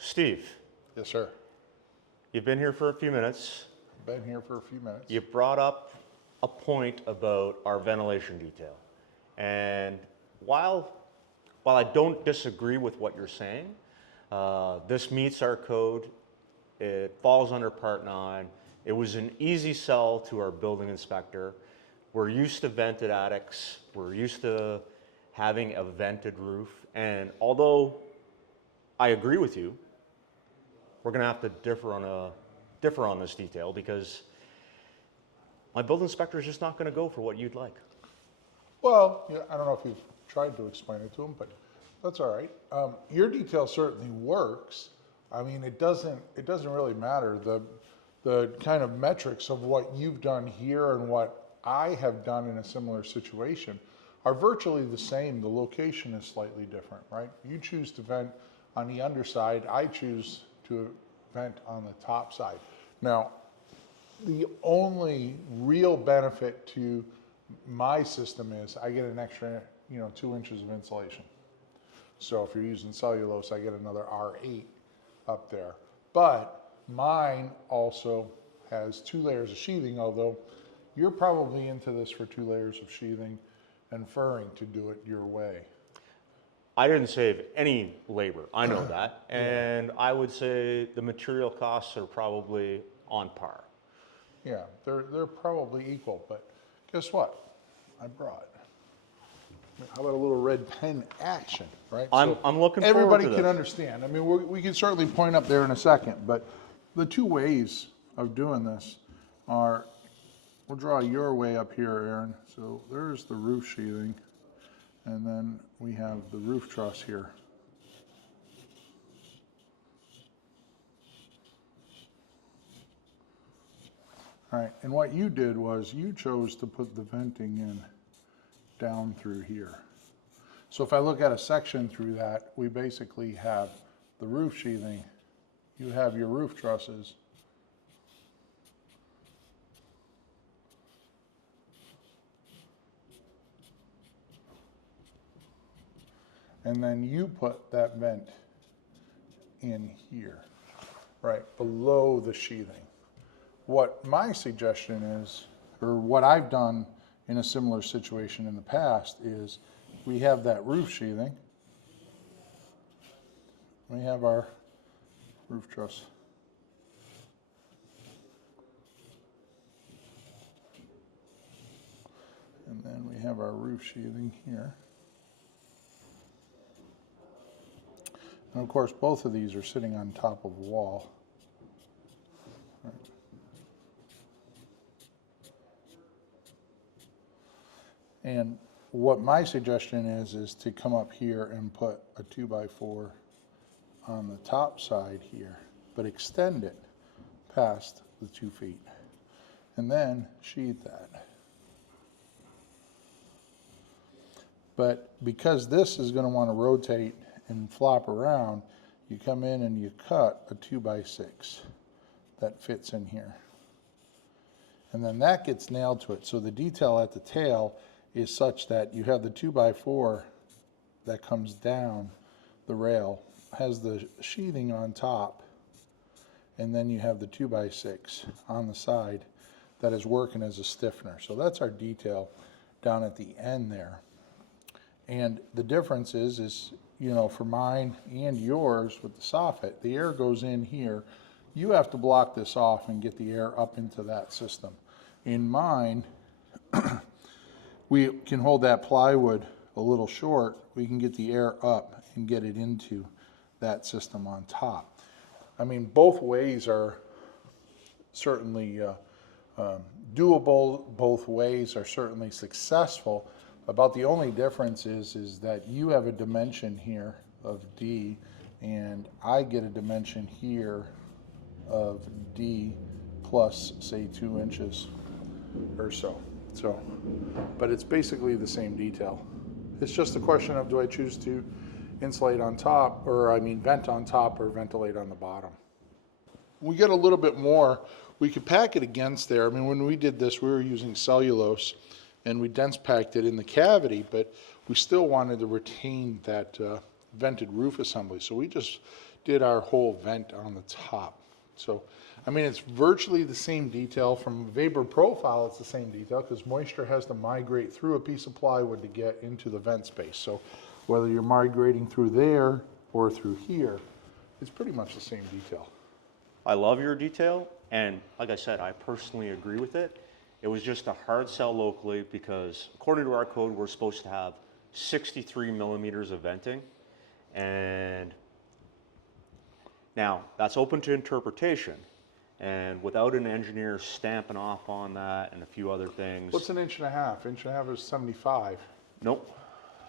Steve, Yes, sir. you've been here for a few minutes. Been here for a few minutes. You brought up a point about our ventilation detail. And while I don't disagree with what you're saying, this meets our code. It falls under Part 9. It was an easy sell to our building inspector. We're used to vented attics. We're used to having a vented roof. And although I agree with you, we're going to have to differ on this detail because my building inspector is just not going to go for what you'd like. Well, I don't know if you've tried to explain it to him, but that's all right. Your detail certainly works. I mean, it doesn't really matter. The kind of metrics of what you've done here and what I have done in a similar situation are virtually the same. The location is slightly different, right? You choose to vent on the underside. I choose to vent on the top side. Now, the only real benefit to my system is I get an extra, 2 inches of insulation. So if you're using cellulose, I get another R8 up there. But mine also has 2 layers of sheathing, although you're probably into this for 2 layers of sheathing and furring to do it your way. I didn't save any labor, I know that, and I would say the material costs are probably on par. Yeah, they're probably equal, but guess what? I brought. How about a little red pen action, right? I'm looking forward to everybody this. can understand. I mean, we can certainly point up there in a second, but the 2 ways of doing this are, we'll draw your way up here, Aaron. So there's the roof sheathing, and then we have the roof truss here. All right, and what you did was you chose to put the venting in down through here. So if I look at a section through that, we basically have the roof sheathing, you have your roof trusses, and then you put that vent in here, right below the sheathing. What my suggestion is, or what I've done in a similar situation in the past, is we have that roof sheathing. We have our roof truss. And then we have our roof sheathing here. And of course, both of these are sitting on top of a wall. Right. And what my suggestion is to come up here and put a 2x4 on the top side here, but extend it past the 2 feet, and then sheathe that. But because this is going to want to rotate and flop around, you come in and you cut a 2x6 that fits in here. And then that gets nailed to it. So the detail at the tail is such that you have the 2x4 that comes down the rail, has the sheathing on top, and then you have the 2x6 on the side that is working as a stiffener. So that's our detail down at the end there. And the difference is for mine and yours with the soffit, the air goes in here. You have to block this off and get the air up into that system. In mine, we can hold that plywood a little short. We can get the air up and get it into that system on top. I mean, both ways are certainly doable. Both ways are certainly successful. About the only difference is that you have a dimension here of D, and I get a dimension here of D plus, say, 2 inches or so. But it's basically the same detail. It's just a question of, do I choose to insulate on top, vent on top or ventilate on the bottom? We get a little bit more. We could pack it against there. I mean, when we did this, we were using cellulose, and we dense packed it in the cavity, but we still wanted to retain that vented roof assembly. So we just did our whole vent on the top. So, I mean, it's virtually the same detail. From vapor profile, it's the same detail because moisture has to migrate through a piece of plywood to get into the vent space. So whether you're migrating through there or through here, it's pretty much the same detail. I love your detail, and like I said, I personally agree with it. It was just a hard sell locally because according to our code, we're supposed to have 63 millimeters of venting. And now that's open to interpretation. And without an engineer stamping off on that and a few other things. What's an inch and a half? Inch and a half is 75. Nope,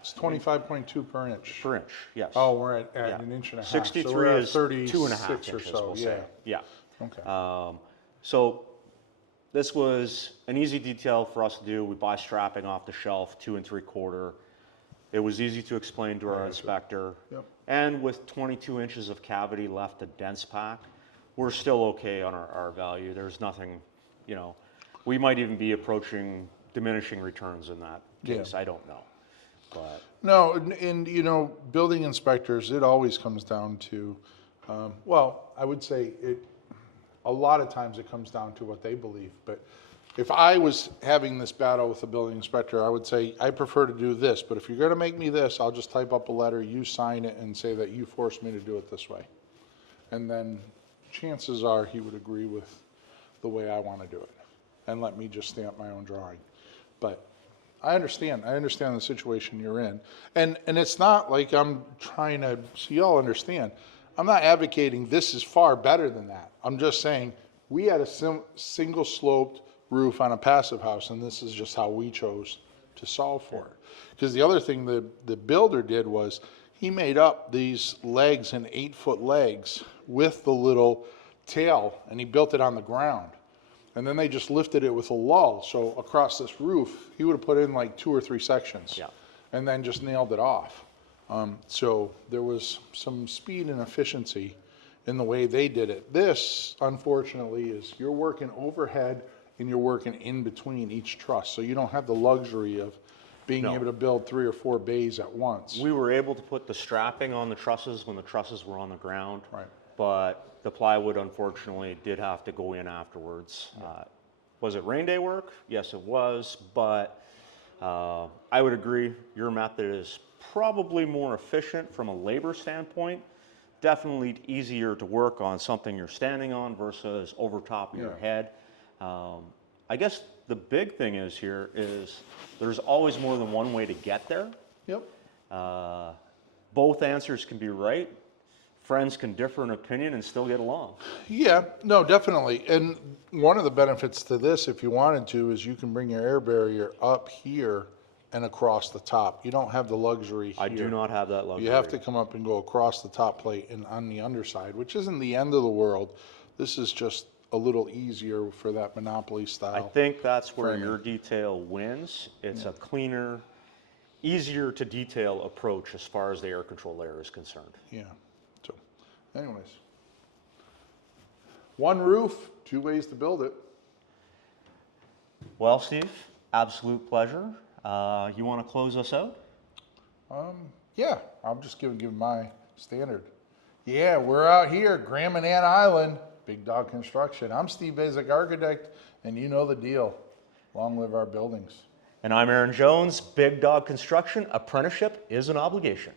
It's 25.2 per inch. per inch, yes. Oh, we're at Yeah. an inch and a half. 63 so we're at is 2.5 36 or inches, so. we'll Yeah. say. Yeah. Okay. So this was an easy detail for us to do. We buy strapping off the shelf, 2 3/4. It was easy to explain to our inspector. Yep. And with 22 inches of cavity left to dense pack, we're still okay on our value. There's nothing, you know, we might even be approaching diminishing returns in that case. I don't know. But No, and you know, building inspectors, it always comes down to, well, I would say a lot of times it comes down to what they believe. But if I was having this battle with a building inspector, I would say, I prefer to do this, but if you're gonna make me this, I'll just type up a letter, you sign it and say that you forced me to do it this way. And then chances are he would agree with the way I wanna do it and let me just stamp my own drawing. But I understand the situation you're in. And it's not like I'm trying to, so y'all understand, I'm not advocating this is far better than that. I'm just saying, we had a single sloped roof on a passive house, and this is just how we chose to solve for it. Because the other thing the builder did was, he made up these legs in 8-foot legs with the little tail, and he built it on the ground. And then they just lifted it with a lull. So across this roof, he would have put in like 2 or 3 sections. Yeah. And then just nailed it off. So there was some speed and efficiency in the way they did it. This, unfortunately, is you're working overhead and you're working in between each truss. So you don't have the luxury of being No. able to build 3 or 4 bays at once. we were able to put the strapping on the trusses when the trusses were on the ground. Right. But the plywood, unfortunately, did have to go in afterwards. Was it rain day work? Yes, it was. But I would agree, your method is probably more efficient from a labor standpoint. Definitely easier to work on something you're standing on versus over top of your head. I guess the big thing is here is there's always more than one way to get there. Yep. Both answers can be right. Friends can differ in opinion and still get along. Yeah, no, definitely. And one of the benefits to this, if you wanted to, is you can bring your air barrier up here and across the top. You don't have the luxury here. I do not have that luxury. You have to come up and go across the top plate and on the underside, which isn't the end of the world. This is just a little easier for that Monopoly style. I think that's where framing. your detail wins. It's a cleaner, easier to detail approach as far as the air control layer is concerned. Yeah. So, anyways. One roof, 2 ways to build it. Well, Steve, absolute pleasure. You want to close us out? Yeah, I'm just giving my standard. Yeah, we're out here, Graham and Ann Island, Big Dog Construction. I'm Steve Basic, architect, and you know the deal. Long live our buildings. And I'm Aaron Jones. Big Dog Construction. Apprenticeship is an obligation.